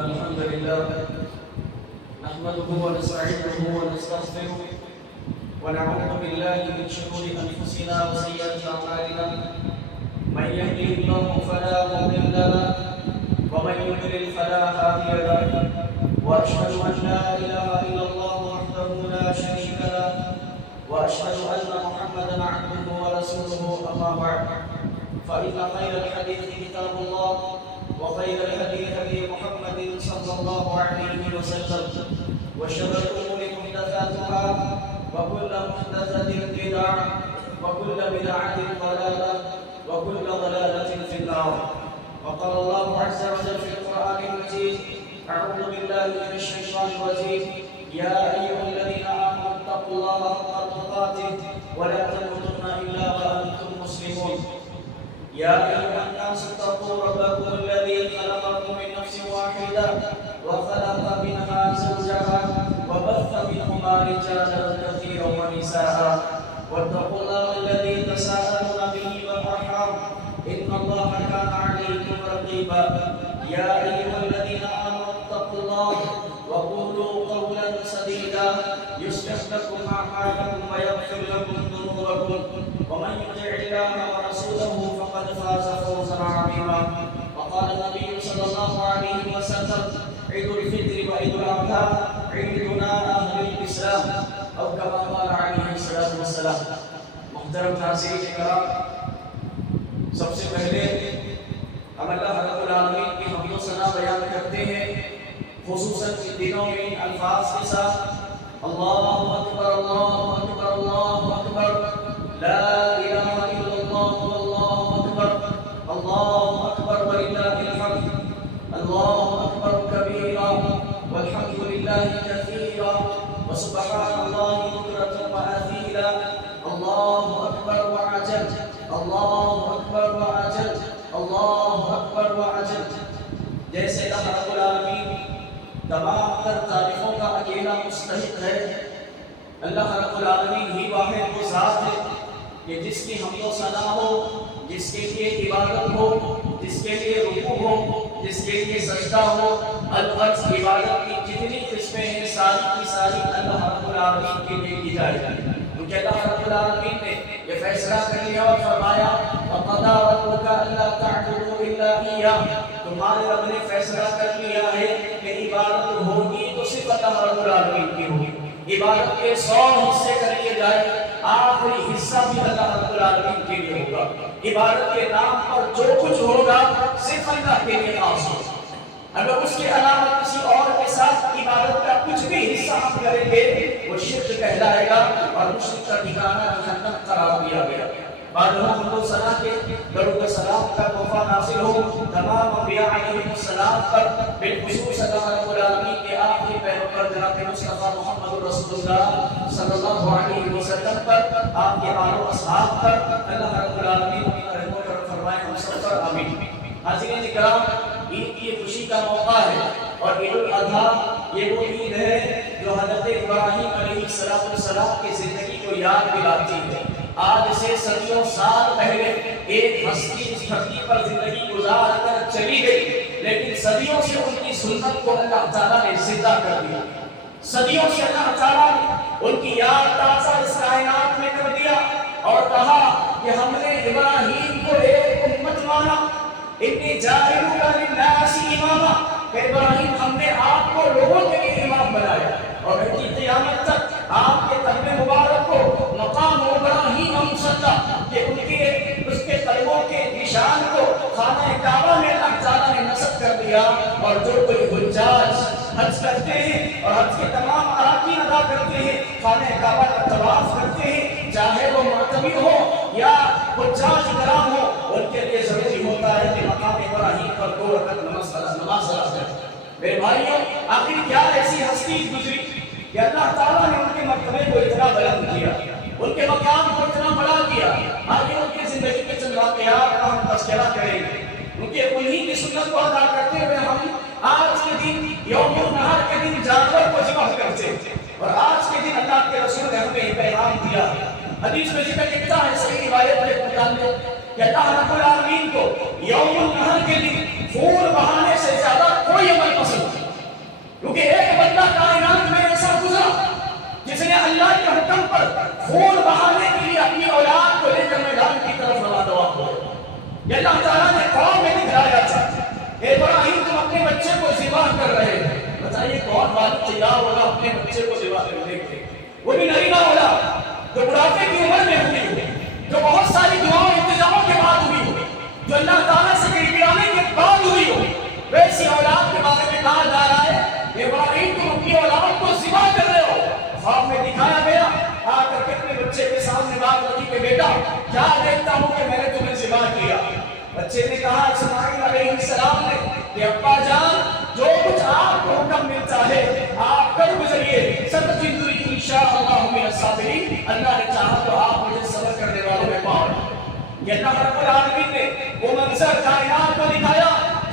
الحمد لله نحمده ونستعينه ونستغفره ونعوذ بالله من شرور أنفسنا وسيئات أعمالنا من يهده الله فلا مضل له ومن يضلل فلا هادي له وأشهد أن لا إله إلا الله وحده لا شريك له وأشهد أن محمدا عبده ورسوله أما بعد فإن خير الحديث كتاب الله وخير الهدي هدي محمد صلى الله عليه وسلم وشر الأمور محدثاتها وكل محدثة بدعة وكل بدعة ضلالة وكل ضلالة في النار. وقال الله عز وجل في القرآن المجيد: أعوذ بالله من الشيطان الرجيم: يا أيها الذين آمنوا اتقوا الله حق تقاته ولا تموتن إلا وأنتم مسلمون. يا أيها الناس اتقوا ربكم الذي خلقكم من نفس واحدة وخلق منها زوجها وبث منهما رجالا كثيرا ونساء واتقوا الله الذي تساءلون به والأرحام إن الله كان عليكم رقيبا. يا أيها الذين آمنوا اتقوا الله وقولوا قولا سديدا يصلح لكم أعمالكم ويغفر لكم ذنوبكم ومن يطع الله ورسوله فقد فاز فوزا عظيما. وقال النبي صلى الله عليه وسلم: عيد الفطر وعيد الأضحى عيدنا أهل الإسلام أو كما قال عليه الصلاة والسلام. محترم ناظرین کرام، سب سے پہلے ہم اللہ رب العالمین کی حمد و ثنا بیان کرتے ہیں، خصوصاً ان دنوں میں الفاظ کے ساتھ: اللہ اکبر اللہ اکبر اللہ اکبر، لا الہ الا اللہ واللہ اکبر، اللہ اکبر وللہ الحمد، اللہ اکبر کبیرا والحمد للہ کثیرا وسبحان اللہ بکرۃ وأصیلا، اللہ اکبر وعجل، اللہ اکبر وعجل، اللہ اکبر وعجل. جیسے اللہ رب العالمین تمام تر تعریفوں کا اکیلا مستحق ہے، اللہ رب العالمین ہی واحد وہ ذات ہے کہ جس کی حمد و ثنا ہو، جس کے لیے عبادت ہو، جس کے لیے رکوع ہو، جس کے لیے سجدہ ہو. الغرض عبادت کی جتنی قسمیں ہیں ساری کی ساری اللہ رب العالمین کے لیے کی جائے. کیونکہ اللہ رب العالمین نے یہ فیصلہ کر لیا اور فرمایا: وَقَضَىٰ رَبُّكَ أَلَّا تَعْبُدُوا إِلَّا إِيَّاهُ. تمہارے رب نے فیصلہ کر لیا ہے کہ عبادت ہوگی تو صرف اللہ رب العالمین کی ہوگی. عبادت کے 100 حصے کر لیے جائے، آخری حصہ بھی اللہ رب العالمین کے لیے ہوگا. عبادت کے نام پر جو کچھ ہوگا صرف اللہ کے لیے خاص ہوگا. اگر اس کے علاوہ کسی اور کے ساتھ عبادت کا کچھ بھی حصہ ہم کریں گے وہ شرک کہلائے گا اور مشرک کا ٹھکانہ جہنم قرار دیا گیا. بعد حمد و ثنا کے درود و سلام کا تحفہ نازل ہو تمام انبیاء علیہ السلام پر، بالخصوص اللہ رب العالمین کے آخری پیغمبر جناب مصطفیٰ محمد رسول اللہ صلی اللہ علیہ وسلم پر، آپ کے آل و اصحاب پر اللہ رب العالمین اپنا رحم و کرم فرمائے ہم سب پر، آمین. حاضرین کرام، عید کی خوشی کا موقع ہے اور عید الاضحیٰ یہ وہ عید ہے جو حضرت ابراہیم علیہ السلام کی زندگی کو یاد دلاتی ہے. آج سے صدیوں سال پہلے ایک ہستی اس دھرتی پر زندگی گزار کر چلی گئی، لیکن صدیوں سے ان کی سنت کو اللہ تعالیٰ نے زندہ کر دیا. صدیوں سے اللہ تعالیٰ نے ان کی یاد تازہ اس کائنات میں کر دیا اور کہا کہ ہم نے ابراہیم کو ایک امت مانا، انی جاعلک للناس اماما، کہ ابراہیم ہم نے آپ کو لوگوں کے لیے امام بنایا اور کی قیامت تک آپ کے قدم مبارک کو مقام ابراہیم مصلی، کہ ان کے اس کے قدموں کے نشان کو خانہ کعبہ میں اللہ تعالیٰ نے نصب کر دیا. اور جو کوئی حجاج حج کرتے ہیں اور حج کے تمام اراکین ادا کرتے ہیں، خانہ کعبہ کا طواف کرتے ہیں، چاہے وہ معتمر ہو یا حجاج کرام ہو، ان کے لیے ضروری ہوتا ہے کہ مقام ابراہیم پر 2 رکعت نماز ادا کریں. میرے بھائیوں، آخر کیا ایسی ہستی گزری کہ اللہ تعالیٰ نے ان کے مرتبے کو اتنا بلند کیا، ان کے مقام کو اتنا بڑا کیا. آگے ان کی زندگی کے چند واقعات کا ہم تذکرہ کریں گے. ان کے انہی کی سنت کو ادا کرتے ہوئے ہم آج کے دن یوم النحر کے دن جانور کو ذبح کرتے ہیں. اور آج کے دن اللہ کے رسول نے ہمیں یہ پیغام دیا. حدیث میں ذکر لکھتا ہے صحیح روایت کے مطابق کہ اللہ رب العالمین کو یوم النحر کے دن خون بہانے سے زیادہ کوئی عمل پسند اپنے بچے کو ذبح کر رہے ہیں۔ بتائیے کون والد تیار ہوگا اپنے بچے کو ذبح کرنے کے لیے؟ وہ بھی نہیں نہ ہوگا جو بڑھاپے کی عمر میں ہوئی ہو، جو بہت ساری دعاؤں انتظاموں کے بعد ہوئی ہو، جو اللہ تعالیٰ سے گڑگڑانے کے بعد ہوئی ہو، ویسی اولاد کے بارے میں کہا جا رہا ہے ابراہیم تم اپنی اولاد کو ذبح کر رہے ہو۔ خواب میں دکھایا گیا، آ کر کے اپنے بچے کے سامنے بات رکھی کہ بیٹا کیا دیکھتا ہوں کہ میں نے تمہیں ذبح کیا؟ بچے نے کہا اسماعیل علیہ السلام نے کہ ابا جان جو کچھ آپ کو حکم ملتا ہے آپ کر گزریے، ستجدنی انشاءاللہ من الصابرین، اللہ نے چاہا تو آپ مجھے صبر کرنے والوں میں پاؤ۔ یہ اللہ رب العالمین نے وہ منظر کائنات کو دکھایا،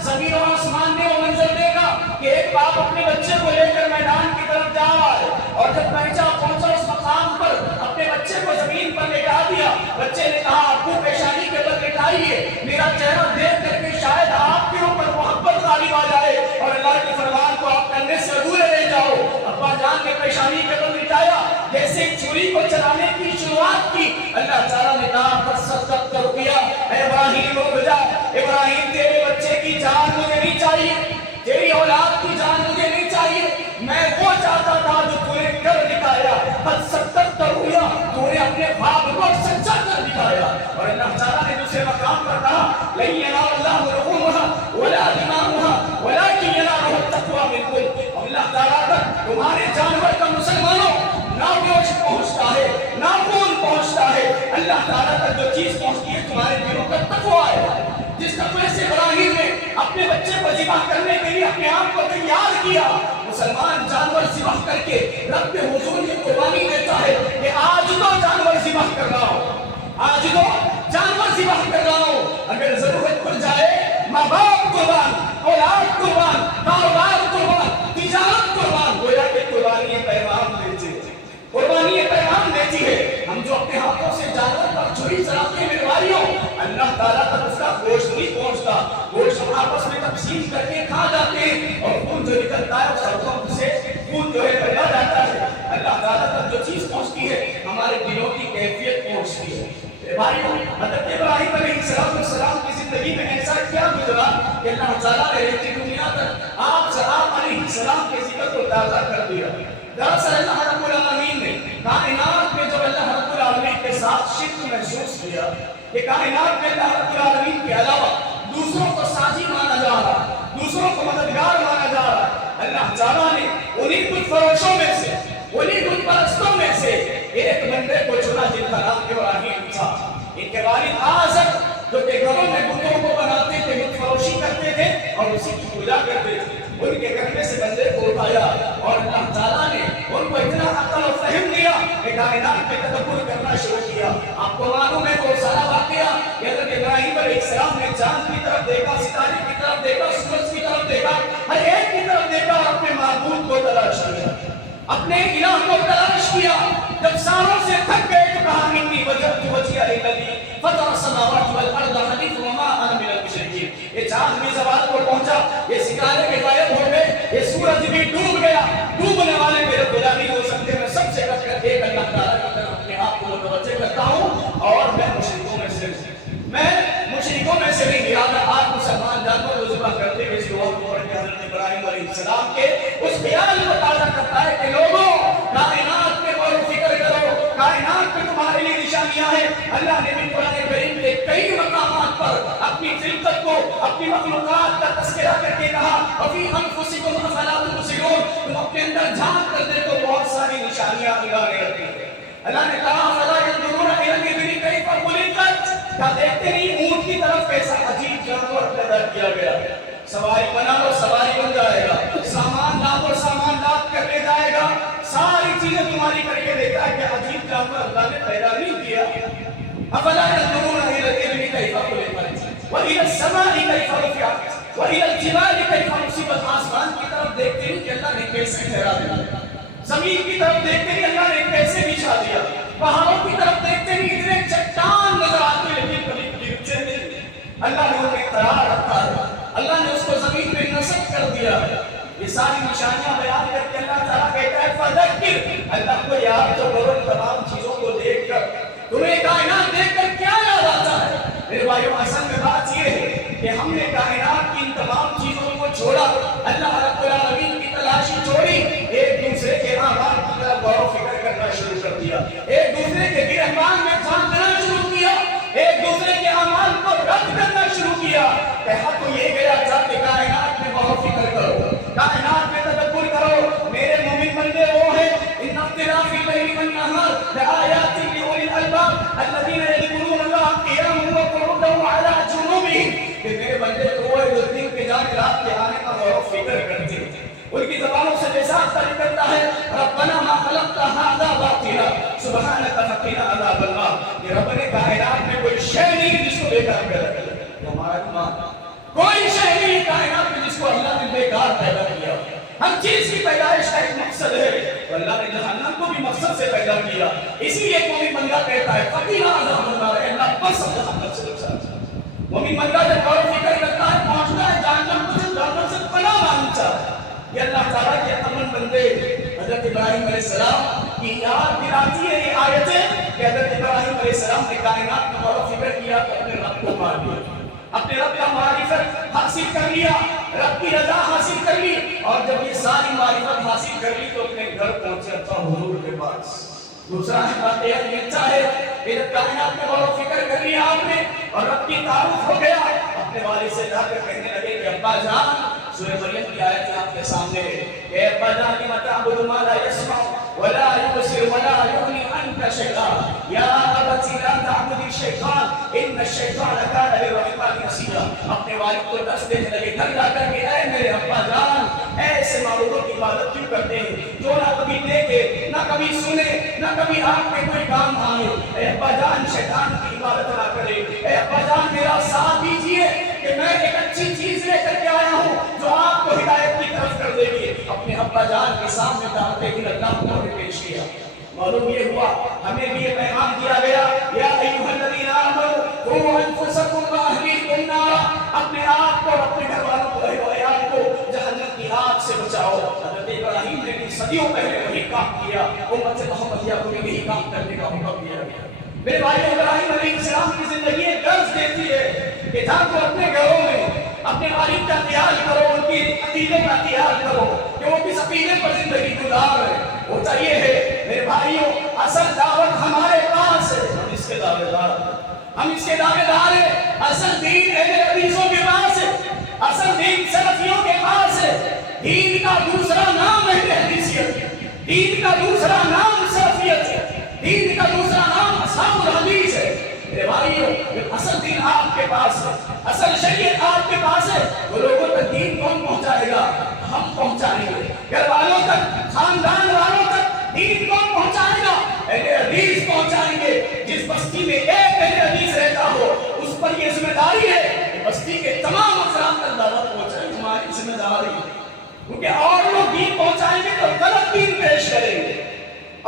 زمین و آسمان نے وہ منظر دیکھا کہ ایک باپ اپنے بچے کو لے کر میدان کی طرف جا رہا ہے، اور جب بچہ پہنچا اس مقام پر اپنے بچے کو زمین پر لٹا دیا۔ بچے نے کہا ابو پیشانی کے بل لٹائیے، میرا چہرہ دیکھ کر کے شاید آپ کے اوپر محبت غالب آ جائے اور اللہ کے فرمان کو آپ کرنے سے ادھورے رہ جاؤ۔ ابا جان نے پیشانی کے بل لٹایا، جیسے چھری کو چلانے کی شروعات کی، اللہ تعالیٰ نے کہا فصدقت رؤیا، اے ابراہیم رک جا، ابراہیم تیرے بچے کی جان مجھے نہیں چاہیے، تیری اولاد کی جان مجھے نہیں چاہیے، میں وہ چاہتا تھا جو تو نے کر دکھایا، فصدقت رؤیا، تو نے اپنے خواب کو سچا کر دکھایا۔ اور اللہ تعالیٰ نے دوسرے مقام پر کہا لن ينال الله لحومها ولا دماؤها ولكن يناله التقوى منكم، اللہ تعالیٰ تک تمہارے جانور کا مسلمانوں نہ گوشت پہنچتا ہے نہ خون پہنچتا ہے، اللہ تعالیٰ تک جو چیز پہنچتی ہے تمہارے دلوں کا تقویٰ ہے۔ جس تقوی سے ابراہیم نے اپنے بچے کو ذبح کرنے کے لیے اپنے آپ کو تیار کیا، مسلمان جانور ذبح کر کے رب کے حضور یہ قربانی دیتا ہے کہ آج تو جانور ذبح کر رہا ہوں، آج تو جانور ذبح کر رہا ہوں، اگر ضرورت پڑ جائے ماں باپ قربان، اولاد قربان، کاروبار قربان، تجارت قربان، گویا کہ قربانی پیغام دیتی ہے، قربانی پیغام دیتی ہے۔ ہم جو اپنے ہاتھوں سے جانور پر چھری چلاتے ہیں میرے بھائیوں، اللہ تعالیٰ تک اس کا گوشت نہیں پہنچتا، گوشت ہم آپس میں تقسیم کر کے کھا جاتے ہیں اور خون جو نکلتا ہے اس ہاتھوں سے خون جو ہے بہا جاتا ہے۔ اللہ تعالیٰ تک جو چیز پہنچتی ہے ہمارے دلوں کی کیفیت پہنچتی ہے۔ بھائیوں حضرت ابراہیم علیہ السلام کی زندگی میں ایسا کیا گزرا کہ اللہ تعالیٰ نے رہتی دنیا تک آپ علیہ السلام کے ذکر کو تازہ کر دیا۔ دراصل اللہ رب العالمین نے کائنات میں جب اللہ رب العالمین کے ساتھ شرک محسوس کیا کہ کائنات میں اللہ رب العالمین کے علاوہ دوسروں کو ساجی مانا جا رہا، دوسروں کو مددگار مانا جا رہا، اللہ تعالیٰ نے انہیں کچھ فروشوں میں سے، انہیں کچھ پرستوں میں سے ایک بندے کو چنا جن کا نام ابراہیم تھا۔ ان کے والد آزر جو کہ گھروں میں بتوں کو بناتے تھے، بت فروشی کرتے تھے اور اسی کی پوجا کرتے تھے، ان کے گھر میں سے بندے کو اٹھایا اور اللہ تعالیٰ نے ان کو اتنا عقل و فہم دیا کہ کائنات میں تدبر کرنا شروع کیا۔ آپ کو معلوم ہے وہ سارا واقعہ کہ حضرت ابراہیم علیہ السلام نے چاند کی طرف دیکھا، ستارے کی طرف دیکھا، سورج کی طرف دیکھا، ہر ایک کی طرف دیکھا اور اپنے معبود کو تلاش کیا، اپنے الہ کو تلاش کیا۔ جب ساروں سے تھک گئے تو کہا انی وجہت وجہی للذی فطر السماوات والارض حنیفا وما انا من المشرکین۔ یہ چاند بھی زوال کو پہنچا، یہ ستارے بھی غائب ہو گئے، یہ سورج بھی ڈوب گیا، ڈوبنے والے میرے خدا نہیں ہو سکتے، میں سب سے کٹ کر ایک اللہ تعالیٰ کی طرف اپنے آپ کو متوجہ کرتا ہوں اور میں مشرکوں میں سے نہیں۔ لہٰذا آج مسلمان جانور کو ذبح کرتے ہوئے اس دعا کو پڑھ کے حضرت ابراہیم علیہ السلام کے اس خیال کو تازہ کرتا ہے کہ لوگوں کائنات پہ غور و فکر کرو، کائنات پہ تمہارے لیے نشانیاں ہیں۔ اللہ نے بھی قرآن کریم کے کئی مقامات پر اپنی خلقت کو، اپنی مخلوقات کا تذکرہ کر کے کہا وفی انفسکم افلا تبصرون، تم اپنے اندر جھانک کر دیکھو بہت ساری نشانیاں اللہ نے رکھی ہیں۔ اللہ نے کہا فلا ينظرون الى الابل كيف خلقت، کیا دیکھتے نہیں اونٹ کی طرف کیسا عجیب جانور پیدا کیا گیا ہے، سواری بنا لو سواری بن جائے گا، سامان لاؤ سامان لاد کر لے جائے گا، ساری چیزیں تمہاری کر کے دیتا ہے کہ عجیب جانور اللہ نے پیدا نہیں کیا۔ افلا ينظرون الى الابل كيف خلقت والى السماء كيف رفعت والى الجبال كيف نصبت، آسمان کی طرف دیکھتے نہیں کہ اللہ نے کیسے ٹھہرا دیا، زمین کی طرف دیکھتے نہیں اللہ نے کیسے بچھا دیا، پہاڑوں کی طرف دیکھتے نہیں اتنے چٹان نظر آتے لیکن کبھی کبھی اونچے نہیں، اللہ نے انہیں قرار رکھا ہے، اللہ نے اس کو زمین پہ نصب کر دیا ہے۔ یہ ساری نشانیاں بیان کر کے اللہ تعالیٰ کہتا ہے فذکر، اللہ کو یاد تو کرو ان تمام چیزوں کو دیکھ کر، تمہیں کائنات دیکھ کر کیا یاد آتا ہے؟ میرے بھائیوں اصل میں بات یہ ہے کہ ہم نے کائنات کی ان تمام چیزوں کو چھوڑا کوئی شے نہیں کائنات میں جس کو اللہ نے بیکار پیدا کیا. ہر چیز کی پیدائش کا ایک مقصد ہے. اللہ نے جہنم کو بھی مقصد سے پیدا کیا. اسی لیے مومن بندہ کہتا ہے فقینا عذاب النار، اللہ بس جہنم سے بچا. مومن بندہ جب غور و فکر کرتا ہے پہنچتا ہے جہنم سے پناہ مانگتا ہے. یہ اللہ تعالیٰ کے امن بندے حضرت ابراہیم علیہ السلام کی یاد دلاتی ہے یہ آیتیں کہ حضرت ابراہیم علیہ السلام نے کائنات میں غور و فکر کیا تو اپنے رب کو پا لیا، اپنے رب کا معرفت حاصل کر لیا، رب کی رضا حاصل کر لی. اور جب یہ ساری معرفت حاصل کر لی تو اپنے گھر پہنچا تھا حضور کے پاس. دوسرا بات یہ چاہے کہ جب کائنات میں غور و فکر کر لیا آپ نے اور رب کی تعارف ہو گیا، اپنے والد سے جا کر کہنے لگے کہ ابا جان، سورہ مریم کی آیت آپ کے سامنے ہے کہ ابا جان لم تعبد ما لا يسمع ولا يبصر ولا يغني عنك شيئا یا ابت لا تعبد الشیطان ان الشیطان کان للرحمن عصیا. اپنے والد کو دس دینے لگے گھر جا کر کہ اے میرے ابا جان، ایسے معبودوں کی عبادت کیوں کرتے ہیں جو نہ کبھی دیکھے نہ کبھی سنے نہ کبھی آپ کے کوئی کام آئے. اے ابا جان، شیطان کی عبادت نہ کرے. اے ابا جان، میرا ساتھ دیجیے کہ میں ایک اچھی چیز لے کر کے آیا ہوں جو آپ کو ہدایت کی طرف کر دے گی. اپنے ابا جان کے سامنے دعوت اللہ کو پیش کیا. معلوم یہ ہوا ہمیں بھی یہ پیغام دیا گیا یا ایھا الذین آمنوا قوا انفسکم واہلیکم نارا، اپنے آپ کو اور اپنے گھر والوں کو اہل و عیال کو جہنم کی آگ سے بچاؤ. حضرت ابراہیم نے بھی صدیوں پہلے وہی کام کیا. امت محمدیہ کو بھی یہی کام کرنے کا حکم دیا گیا. میرے بھائی، ابراہیم علیہ السلام کی زندگی ایک درس دیتی ہے کہ جا کو اپنے گھروں میں اپنے والد کا خیال کرو، ان کی عقیدے کا خیال کرو کہ وہ کس عقیدے پر زندگی گزار رہے. وہ چاہیے ہے میرے بھائیوں، اصل دعوت ہمارے پاس ہے، ہم اس کے دعوے دار ہیں. اصل دین اہل حدیثوں کے پاس ہے، اصل دین سلفیوں کے پاس ہے. دین کا دوسرا نام اہل حدیثیت ہے، دین کا دوسرا نام سلفیت ہے، دین کا دوسرا نام اصحاب الحدیث ہے. میرے بھائیوں، اصل دین آپ کے پاس ہے، اصل شریعت آپ کے پاس ہے. تو لوگوں تک دین کون پہنچائے گا؟ ہم پہنچائیں گے. گھر والوں تک، خاندان والوں تک دین کون پہنچائے گا؟ اہل حدیث پہنچائیں گے. جس بستی میں ایک اہل حدیث رہتا ہو اس پر یہ ذمہ داری ہے کہ بستی کے تمام افراد تک دعوت پہنچائیں. ہماری ذمہ داری ہے، کیونکہ اور لوگ دین پہنچائیں گے تو غلط دین پیش کریں گے،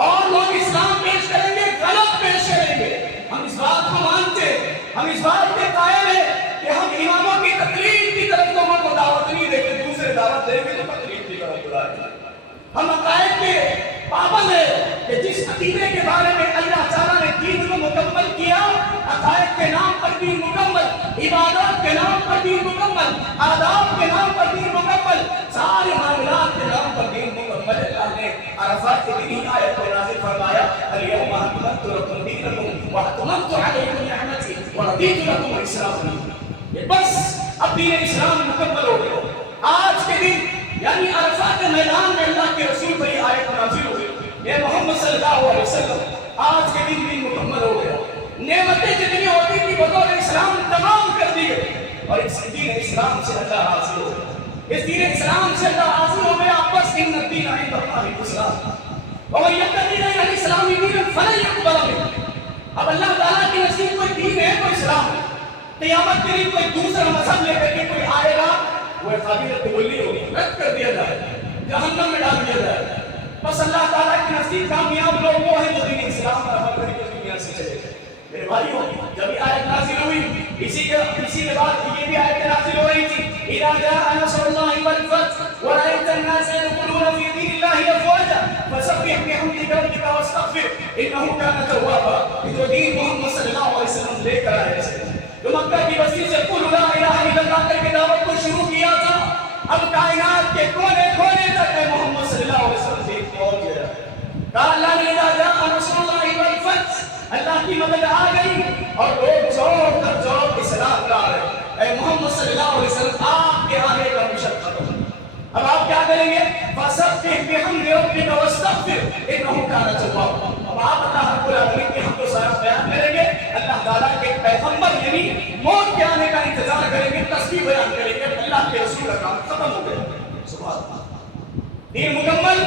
اور لوگ اسلام پیش کریں گے غلط پیش کریں گے. ہم اس بات کو مانتے ہیں، ہم اس بات کے قائل ہیں کہ ہم اماموں کی تقلید کی طرف لوگوں کو دعوت نہیں دیں گے، دوسرے دعوت دیں گے تو تقلید کی طرف بلائیں گے. ہم عقائد کے پابند ہیں کہ جس عقیدے کے بارے میں اللہ تعالیٰ نے دین کو مکمل کیا، عقائد کے نام پر دین مکمل، عبادات کے نام پر دین مکمل، آداب کے نام پر دین مکمل، سارے معاملات کے نام پر دین مکمل. اللہ نے عرفات کے دن ہی آیت کو نازل فرمایا الیوم اکملت لکم دینکم واتممت علیکم نعمتی ورضیت لکم الاسلام دینا. یہ بس اب دین اسلام مکمل ہو گیا. آج کے دن یعنی عرفات کے میدان میں اللہ کے رسول پر یہ آیت نازل ہو گئی، اے محمد صلی اللہ علیہ وسلم، آج کے دن مکمل ہو گیا. نعمتیں جتنی ہوتی تھی بطور اسلام تمام کر دی گئی، اور اس دین اسلام سے اللہ حاصل ہو گیا. اس دین اسلام سے اللہ حاصل ہو گیا. بس ان الدین عند اللہ الاسلام ومن یبتغی غیر الاسلام دینا فلن یقبل منہ. اب اللہ تعالیٰ کی نصیب کوئی دین ہے، کوئی اسلام ہے. قیامت کے دن کوئی دوسرا مذہب لے کر کے کوئی آئے گا، وہ قابل تبلی ہوگی، رد کر دیا جائے، جہنم میں ڈال دیا جائے. بس اللہ تعالیٰ کی نصیب کامیاب لوگ وہ ہیں جو دین اسلام پر عمل کر کے دنیا سے چلے گئے. میرے بھائیوں، جب یہ آیت نازل ہوئی، اسی کے بعد یہ بھی آیت نازل ہو رہی تھی اذا جاء نصر الله والفتح ورأيت الناس يدخلون في دين الله افواجا فسبح بحمد ربك واستغفر انه كان توابا. جو دین محمد صلی اللہ علیہ وسلم لے کر آئے تھے، جو مکہ کی بستی سے قل لا الہ الا اللہ کر کے دعوت کو شروع کیا تھا، اب کائنات کے کونے کونے تک محمد صلی اللہ علیہ وسلم دین پہنچ گیا. کہا اللہ نے اذا جاء نصر الله والفتح، اللہ کی مدد آ گئی اور لوگ جوڑ کر جوڑ اسلام لا رہے. اے محمد صلی اللہ علیہ وسلم، آپ کے آنے کا مشن ختم. اب آپ کیا کریں گے؟ فَسَبِّحْ بِحَمْدِ رَبِّكَ وَاسْتَغْفِرْ إِنَّهُ كَانَ تَوَّابًا. اب آپ اللہ رب العالمین کی حمد و ثنا بیان کریں گے، اللہ تعالیٰ کے پیغمبر یعنی موت کے آنے کا انتظار کریں گے، تسبیح بیان کریں گے، اللہ کے رسول کا کام ختم ہو گیا. سبحان اللہ، دین مکمل،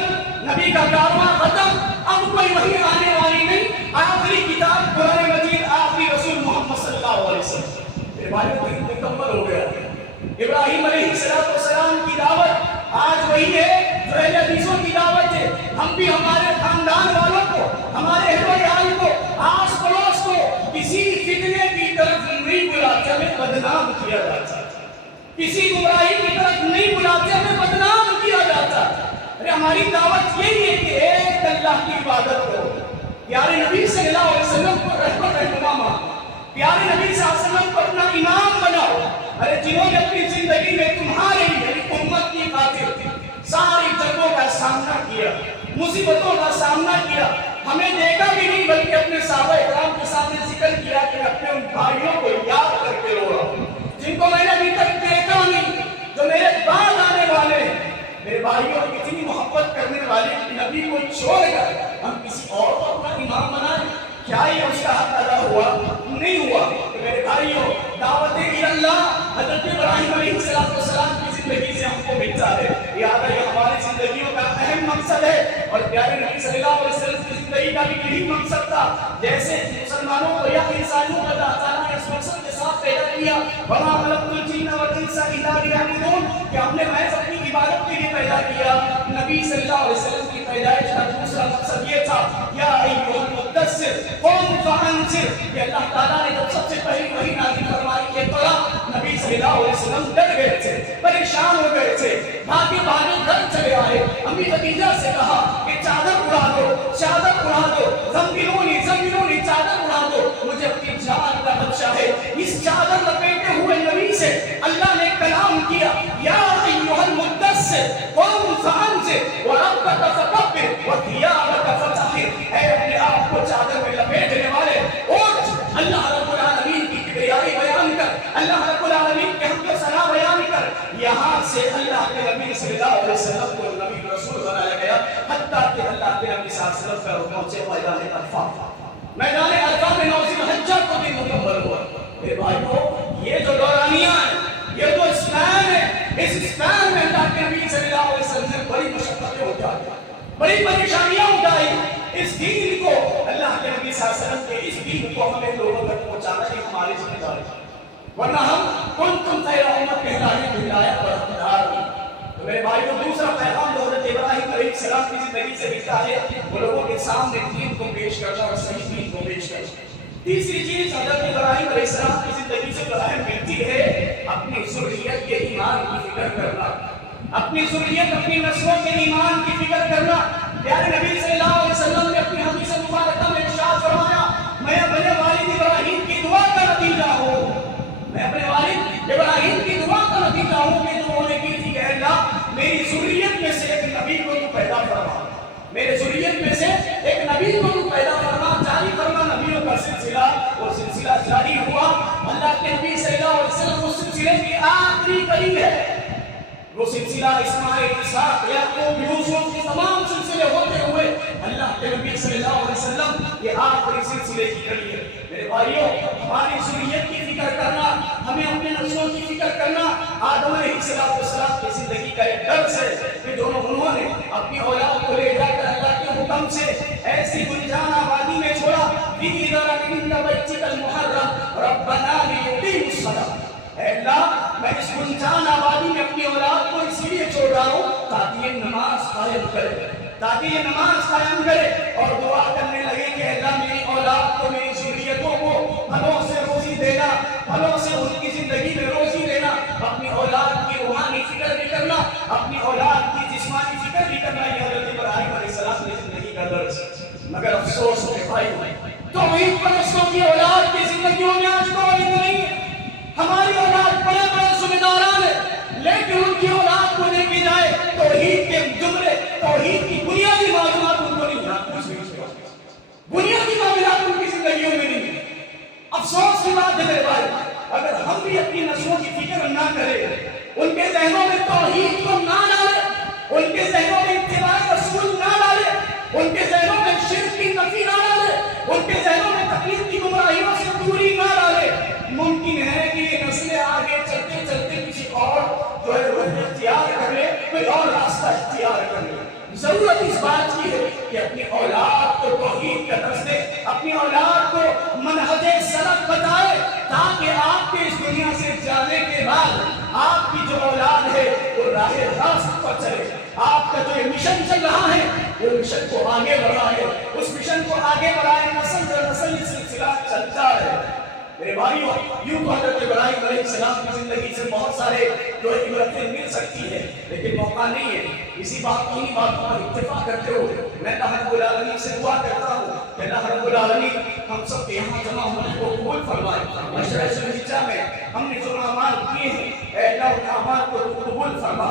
نبی کا کارواں ختم، اب کوئی وحی آنے والی نہیں. آخری کتاب قرآن مجید، آخری رسول محمد صلی اللہ علیہ وسلم. بھائیوں دین مکمل ہو گیا. ابراہیم علیہ السلام کی دعوت آج وہی ہے جو اہل حدیثوں کی دعوت ہے. ہم بھی ہمارے خاندان والوں کو, ہمارے اہل و عیال کو, آس پڑوس کو کسی فتنے کی طرف نہیں بلاتے, ہمیں بدنام کیا جاتا ہے. کسی گمراہی کی طرف نہیں بلاتے, ہمیں بدنام کیا جاتا ہے. ارے ہماری دعوت یہی ہے کہ ایک اللہ کی عبادت کرو, پیارے نبی صلی اللہ علیہ وسلم کو رحمت رہنما مانو, پیارے نبی صلی اللہ علیہ وسلم کو اپنا امام بناؤ. ارے جنہوں نے اپنی زندگی میں تمہارے لیے امت کی خاطر ساری جنگوں کا سامنا کیا, مصیبتوں کا سامنا کیا, ہمیں دیکھا بھی نہیں بلکہ اپنے صحابہ اکرام کے سامنے ذکر کیا کہ اپنے ان بھائیوں کو یاد کر کے رو رہا ہوں جن کو میں نے ابھی تک دیکھا نہیں, جو میرے بعد آنے والے ہیں. میرے بھائیوں کی اتنی محبت کرنے والے نبی کو چھوڑ کر ہم کسی اور کو اپنا امام بنائیں, کیا یہ اس کا حق ادا ہوا؟ نہیں ہوا. میرے بھائیوں, دعوت اللہ حضرت ابراہیم علیہ السلام کی زندگی سے ہم کو ملتا ہے. یاد ہے یہ ہماری زندگیوں کا اہم مقصد ہے, اور پیارے نبی صلی اللہ علیہ وسلم کی زندگی کا بھی یہی مقصد تھا. جیسے مسلمانوں کو یا انسانوں کو اللہ تعالیٰ نے اس مقصد کے ساتھ پیدا کیا, وَمَا خَلَقْتُ الْجِنَّ وَالْإِنسَ إِلَّا لِيَعْبُدُونِ, کہ ہم نے محض اپنی عبادت کے لیے پیدا کیا. نبی صلی اللہ علیہ وسلم کی پیدائش کا دوسرا مقصد یہ تھا, یا ایھا المدثر قم فانذر, کہ اللہ تعالیٰ نے جب سب سے پہلی وحی نازل فرمائی کہ اقرا, نبی صلی اللہ علیہ وسلم ڈر گئے تھے, پریشان ہو گئے تھے, بھاگے بھاگے گھر چلے آئے. امی خدیجہ سے کہا کہ چادر اڑا دو, چادر اڑا دو, زمبلونی زمبلونی چادر اڑا دو, مجھے اپنی جان کا خدشہ ہے. اس چادر لپیٹے ہوئے نبی سے اللہ نے کلام کیا, یا ایھا المدثر قم فانذر وربک فکبر وثیابک فطہر, اے اپنے آپ کو چادر میں لپیٹنے والے اٹھ, اللہ رب العالمین کی کبریائی بیان کر, اللہ رب العالمین کے حمد و ثنا بیان کر. یہاں سے اللہ کے نبی صلی اللہ علیہ وسلم کو نبی رسول بنایا گیا, حتیٰ کہ اللہ کے نبی صلی اللہ علیہ وسلم پر پہنچے میدان عرفہ. میدان عرفہ میں 9 ذی الحجہ کو دن مکمل ہوا. میرے بھائیو, یہ جو دورانیہ ہے, یہ جو اسپین ہے, اس اسپین میں اللہ کے نبی صلی اللہ علیہ وسلم نے بڑی مشقتیں اٹھائی, بڑی پریشانیاں اٹھائی. اس دین کو, اللہ کے نبی صلی اللہ علیہ وسلم کے اس دین کو ہمیں لوگوں تک پہنچانا یہ ہماری ذمہ داری ہے, ورنہ ہم کنتم خیر امت کہلانے کی ہدایت پر حقدار ہیں. تو میرے بھائیو, دوسرا پیغام جو حضرت ابراہیم علیہ السلام کی زندگی سے ملتا ہے وہ لوگوں کے سامنے دین کو پیش کرنا اور صحیح دین کو پیش کرنا. تیسری چیز حضرت ابراہیم علیہ السلام کی زندگی سے جو اہم ملتی ہے, اپنی ذریت کے ایمان کی فکر کرنا, اپنی ذریت اپنی نسلوں کے ایمان کی فکر کرنا. پیارے نبی صلی اللہ علیہ وسلم نے اپنی حدیث مبارکہ میں ارشاد فرمایا, میں اپنے والد ابراہیم کی دعا کا نتیجہ ہوں, میں اپنے والد ابراہیم کی دعا کا نتیجہ ہوں کہ انہوں نے کی تھی کہ اللہ میری ذریت میں سے ایک نبی کو تو پیدا فرما, میرے ذریت میں سے ایک نبی کو تو پیدا فرما, جاری فرما. نبیوں کا سلسلہ, وہ سلسلہ جاری ہوا. اللہ کے نبی صلی اللہ علیہ وسلم اس سلسلے کی آخری کڑی ہے. وہ سلسلہ اسماعیل, اسحاق, یعقوب, یوسف کے تمام سلسلے ہوتے ہوئے اللہ کے نبی صلی اللہ علیہ وسلم یہ آخری سلسلے کی کڑی ہے. میرے بھائیوں, ہماری ذریت کی فکر کرنا, ہمیں اپنے نسلوں کی فکر کرنا. آدم علیہ السلام کی زندگی کا ایک درس ہے کہ انہوں نے اپنی اولاد کو لے جا کر اللہ کے حکم سے ایسی گنجان آبادی میں چھوڑا, ربنا لیقیموا الصلاۃ, اے اللہ میں اس گنجان آبادی میں اپنی اولاد کو اس لیے چھوڑ رہا ہوں تاکہ یہ نماز قائم کرے, تاکہ یہ نماز قائم کرے. اور دعا کرنے لگے کہ اللہ میری اولاد کو, میری ذریتوں کو پھلوں سے روزی دینا, پھلوں سے ان کی زندگی میں روزی دینا. اپنی اولاد کی روحانی فکر بھی کرنا, اپنی اولاد کی جسمانی فکر بھی کرنا, یہ حضرت ابراہیم علیہ السلام کی زندگی کا درس. مگر افسوس ہے بھائی, توحید پرستوں کی اولاد کی زندگیوں میں آج توحید نہیں ہے. ہماری اولاد بڑے بڑے ذمہ داران ہیں, لیکن ان کی اولاد کو دیکھی جائے توحید کے جملے, توحید کی بنیادی معلومات ان کو نہیں آتی, بنیادی معاملات ان کی زندگیوں میں نہیں. افسوس کی بات ہے میرے بھائی, اگر ہم بھی اپنی نسلوں کی فکر نہ کریں, ان کے ذہنوں میں توحید کو نہ ڈالیں, ان کے ذہنوں میں اتباع رسول نہ ڈالیں, ان کے ذہنوں میں شرک کی نفی نہ ڈالیں, ان کے ذہنوں میں تقلید کی گمراہیوں سے دوری نہ ڈالیں, ممکن ہے کہ یہ نسلیں آگے چلتے چلتے کسی اور جو ہے وہ اختیار کر لے, کوئی اور راستہ اختیار کر لے. ضرورت اس بات کی ہے کہ اپنی اولاد کو توحید کا درس دے, اپنی اولاد کو منہج سلف بتائے, تاکہ تاکہ آپ کے اس دنیا سے جانے کے بعد آپ کی جو اولاد ہے وہ راہ راست پر چلے. آپ کا جو یہ مشن چل رہا ہے وہ مشن کو آگے بڑھائے, اس مشن کو آگے بڑھائے, نسل در نسل یہ سلسلہ چلتا ہے. میرے بھائیوں, یوں تو حضرت ابراہیم علیہ السلام کی زندگی سے بہت سارے جو عبرتیں مل سکتی ہے, لیکن موقع نہیں ہے. اسی بات کی باتوں پر اتفاق کرتے ہو میں اللہ رب العالمین سے دعا کرتا ہوں کہ اللہ رب العالمین ہم سب کے یہاں جمع ہونے کو قبول فرمائے. عشرہ ذوالحجہ میں ہم نے جو اعمال کیے ہیں اے اللہ ان اعمال کو قبول فرما.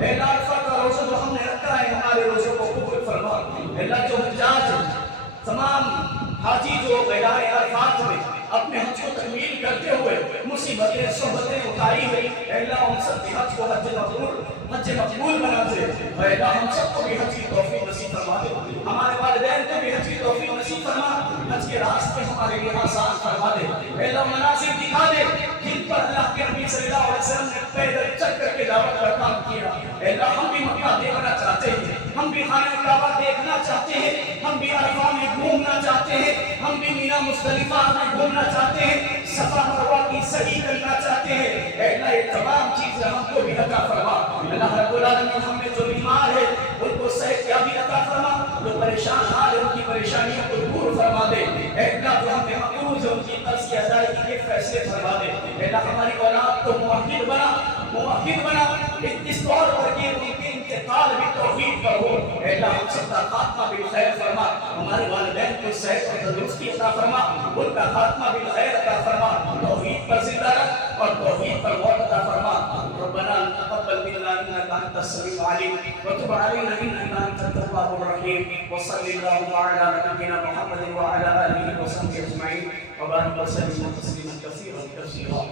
اے اللہ عرفہ کا روزہ جو ہم نے رکھا ہے ہمارے روزے کو قبول فرما. اے اللہ جو حجاج تمام حاجی جو میدان عرفات میں اپنے حج کو تکمیل کرتے ہوئے مصیبتیں صحبتیں اتاری ہوئی, اے اللہ ہم سب کے حج کو حج مقبول بنا دے. اے اللہ ہم سب کو بھی حج کی توفیق نصیب فرما دے, ہمارے والدین کو بھی حج کی توفیق نصیب فرما, حج کے راستے ہمارے لیے آسان فرما دے. اے اللہ مناظر دکھا دے جن پر اللہ کے نبی صلی اللہ علیہ وسلم نے پیدل چل کر کے دعوت کا کام کیا. اے اللہ ہم بھی مکہ دیکھنا چاہتے ہیں, ہم بھی خانہ کعبہ دیکھنا چاہتے ہیں, ہم بھی عرفہ میں گھومنا چاہتے ہیں, ہم بھی مینا مزدلفہ میں گھومنا چاہتے ہیں, صفا مروہ کی سعی کرنا چاہتے ہیں. اے اللہ یہ تمام چیزیں ہم کو بھی عطا فرما. اللہ رب العالمین ہم میں جو بیمار ہے ان کو صحت یابی عطا فرما, جو پریشان حال ہے ان کی پریشانیوں کو دور فرما دے. اے اللہ جو ہم میں مقروض ہے ان کی قرض کی ادائیگی کے فیصلے فرما دے. اے اللہ ہماری اولاد کو موحد بنا, اس طور پر کہ ان کے انتقال بھی توحید پر ہو. اے اللہ ہم سب کا خاتمہ بالخیر فرما, ہمارے والدین کو صحت اور تندرستی عطا فرما, ان کا خاتمہ بالخیر عطا فرما, توحید پر زندہ رکھ اور توحید پر موت عطا فرما. ربنا تقبل منا انك انت السميع العليم وتب علينا انك انت التواب الرحيم. وصل اللهم على نبينا محمد وعلى اله وصحبه اجمعين وبارك وسلم تسليما كثيرا كثيرا.